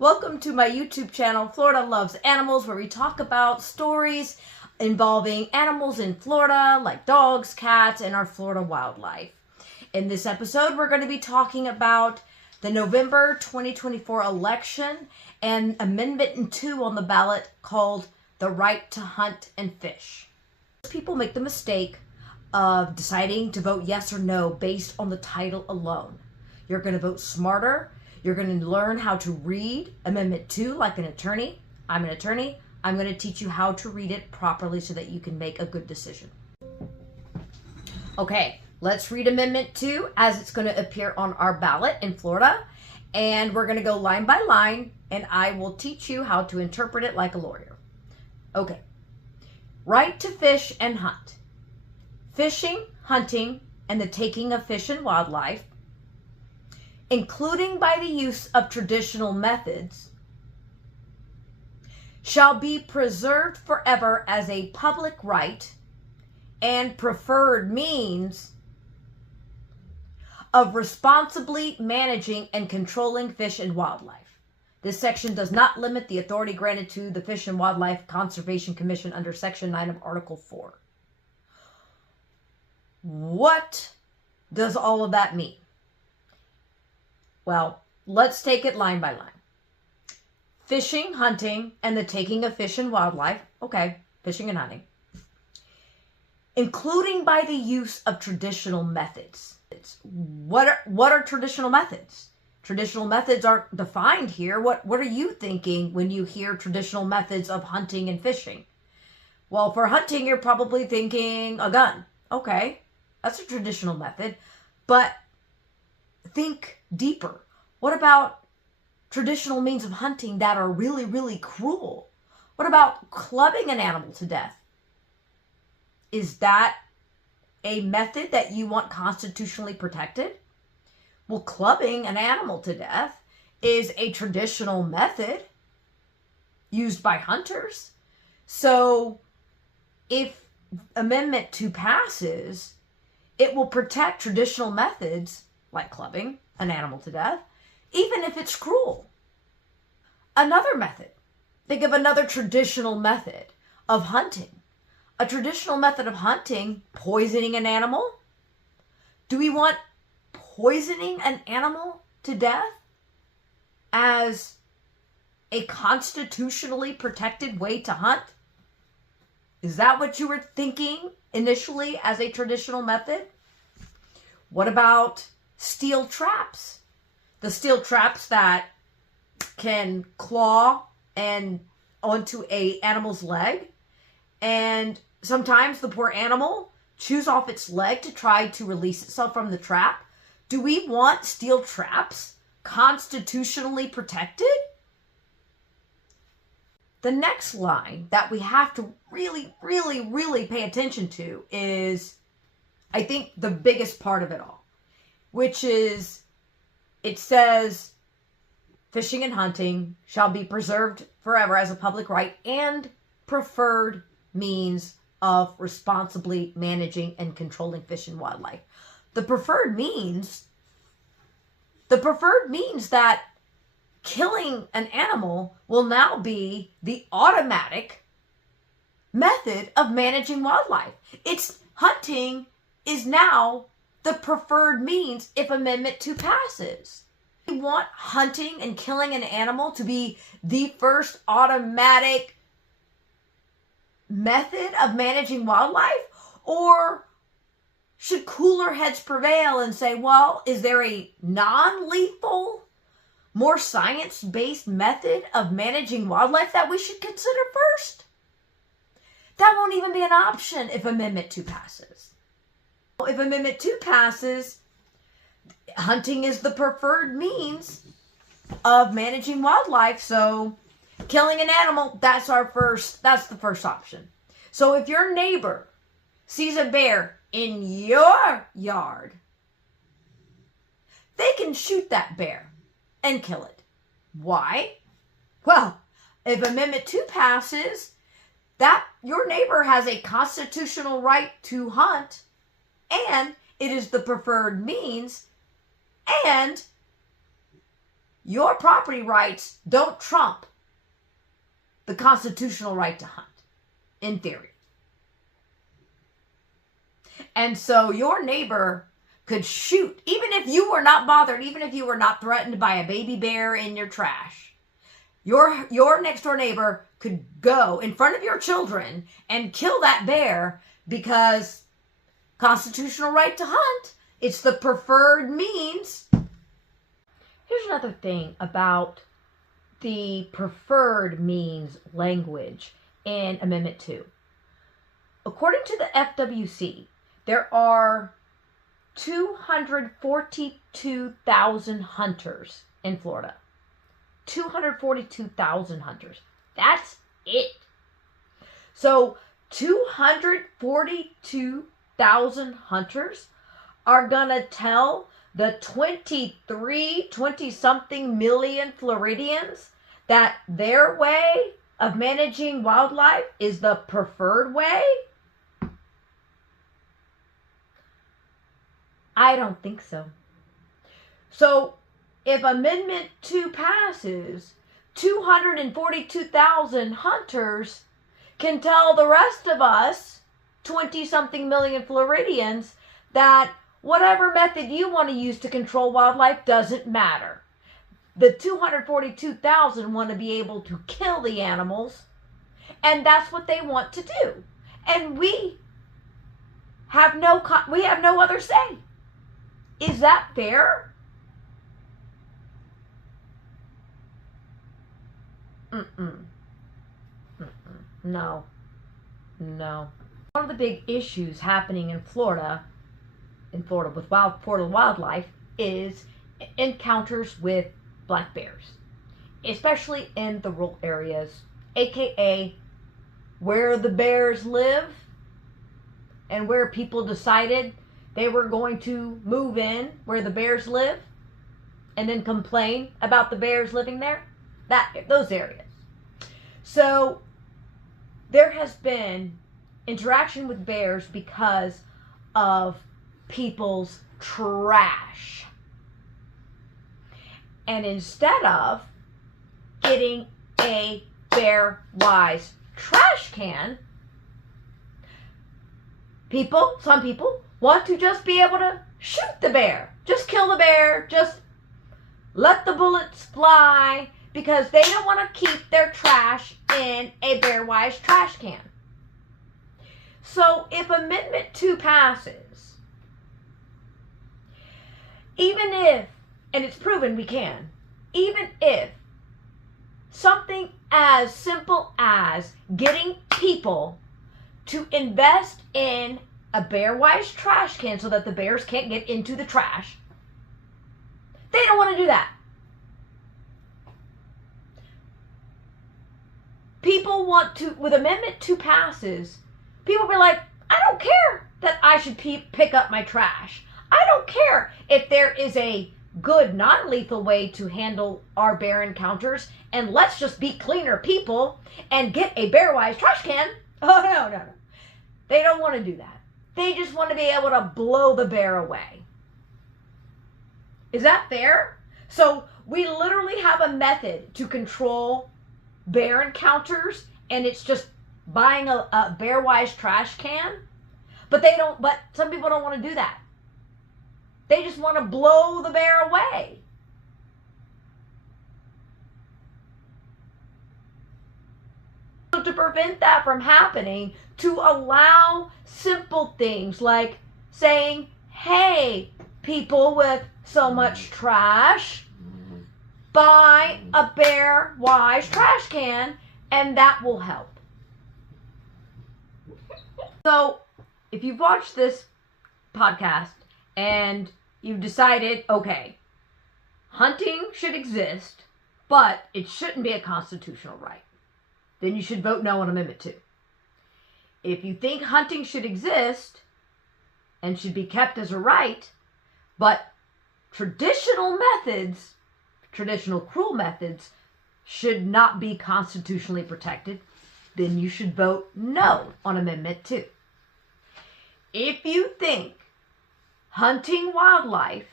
Welcome to my YouTube channel, Florida Loves Animals, where we talk about stories involving animals in Florida, like dogs, cats, and our Florida wildlife. In this episode, we're going to be talking about the November 2024 election and Amendment 2 on the ballot called the right to hunt and fish. People make the mistake of deciding to vote yes or no based on the title alone. You're going to vote smarter. You're going to learn how to read Amendment 2 like an attorney. I'm an attorney. I'm going to teach you how to read it properly so that you can make a good decision. Okay, let's read Amendment 2 as it's going to appear on our ballot in Florida. And we're going to go line by line, and I will teach you how to interpret it like a lawyer. Okay. Right to fish and hunt. Fishing, hunting, and the taking of fish and wildlife, including by the use of traditional methods, shall be preserved forever as a public right and preferred means of responsibly managing and controlling fish and wildlife. This section does not limit the authority granted to the Fish and Wildlife Conservation Commission under Section 9 of Article 4. What does all of that mean? Well, let's take it line by line. Fishing, hunting, and the taking of fish and wildlife. Okay, fishing and hunting. Including by the use of traditional methods. What are traditional methods? Traditional methods aren't defined here. What are you thinking when you hear traditional methods of hunting and fishing? Well, for hunting, you're probably thinking a gun. Okay, that's a traditional method. But think deeper. What about traditional means of hunting that are really, really cruel? What about clubbing an animal to death? Is that a method that you want constitutionally protected? Well, clubbing an animal to death is a traditional method used by hunters. So if Amendment 2 passes, it will protect traditional methods like clubbing an animal to death, even if it's cruel. Another method. Think of another traditional method of hunting. A traditional method of hunting, poisoning an animal. Do we want poisoning an animal to death as a constitutionally protected way to hunt? Is that what you were thinking initially as a traditional method? What about steel traps? The steel traps that can claw and onto a animal's leg, and sometimes the poor animal chews off its leg to try to release itself from the trap. Do we want steel traps constitutionally protected? The next line that we have to really, really, really pay attention to is, I think, the biggest part of it all, which is, it says, fishing and hunting shall be preserved forever as a public right and preferred means of responsibly managing and controlling fish and wildlife. The preferred means that killing an animal will now be the automatic method of managing wildlife. Hunting is now the preferred means if Amendment 2 passes. We want hunting and killing an animal to be the first automatic method of managing wildlife? Or should cooler heads prevail and say, well, is there a non-lethal, more science-based method of managing wildlife that we should consider first? That won't even be an option if Amendment 2 passes. If Amendment 2 passes, hunting is the preferred means of managing wildlife. So killing an animal, that's the first option. So if your neighbor sees a bear in your yard, they can shoot that bear and kill it. Why? Well, if Amendment 2 passes, that your neighbor has a constitutional right to hunt, and it is the preferred means, and your property rights don't trump the constitutional right to hunt, in theory. And so your neighbor could shoot, even if you were not bothered, even if you were not threatened by a baby bear in your trash. Your next door neighbor could go in front of your children and kill that bear because constitutional right to hunt, it's the preferred means. Here's another thing about the preferred means language in Amendment 2. According to the FWC, there are 242,000 hunters in Florida. 242,000 hunters. That's it. So 242,000 hunters are gonna tell the 20-something million Floridians that their way of managing wildlife is the preferred way? I don't think so. So if Amendment 2 passes, 242,000 hunters can tell the rest of us, 20-something million Floridians, that whatever method you want to use to control wildlife doesn't matter. The 242,000 want to be able to kill the animals, and that's what they want to do. And we have no other say. Is that fair? No. One of the big issues happening in Florida with Florida wildlife is encounters with black bears, especially in the rural areas, aka where the bears live and where people decided they were going to move in where the bears live and then complain about the bears living there, those areas. So there has been interaction with bears because of people's trash. And instead of getting a bear-wise trash can, some people want to just be able to shoot the bear. Just kill the bear. Just let the bullets fly, because they don't want to keep their trash in a bear-wise trash can. So if Amendment 2 passes, even if, and it's proven we can, even if something as simple as getting people to invest in a bear-wise trash can so that the bears can't get into the trash, they don't want to do that. People want to, with Amendment 2 passes, people be like, I don't care that I should pick up my trash. I don't care if there is a good, non-lethal way to handle our bear encounters, and let's just be cleaner people and get a bear-wise trash can. Oh, no. They don't want to do that. They just want to be able to blow the bear away. Is that fair? So we literally have a method to control bear encounters, and it's just buying a bear-wise trash can. But some people don't want to do that. They just want to blow the bear away. So to prevent that from happening, to allow simple things like saying, hey, people with so much trash, buy a bear-wise trash can, and that will help. So if you've watched this podcast and you've decided, okay, hunting should exist, but it shouldn't be a constitutional right, then you should vote no on Amendment 2. If you think hunting should exist and should be kept as a right, but traditional cruel methods should not be constitutionally protected, then you should vote no on Amendment 2. If you think hunting wildlife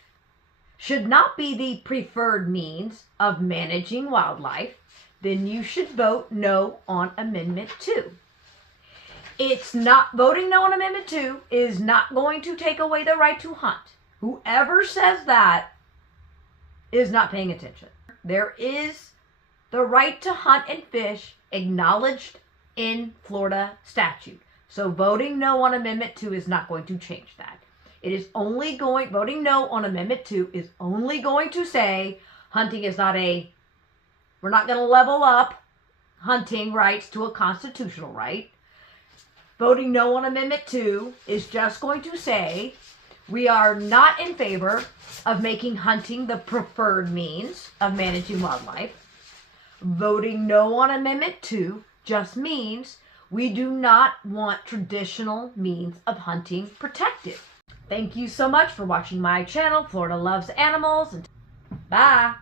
should not be the preferred means of managing wildlife, then you should vote no on Amendment 2. It's not, voting no on Amendment 2 is not going to take away the right to hunt. Whoever says that is not paying attention. There is the right to hunt and fish acknowledged in Florida statute. So voting no on Amendment 2 is not going to change that. It is only going, voting no on Amendment 2 is only going to say hunting is not a, we're not going to level up hunting rights to a constitutional right. Voting no on Amendment 2 is just going to say we are not in favor of making hunting the preferred means of managing wildlife. Voting no on Amendment 2 just means we do not want traditional means of hunting protected. Thank you so much for watching my channel, Florida Loves Animals. And bye!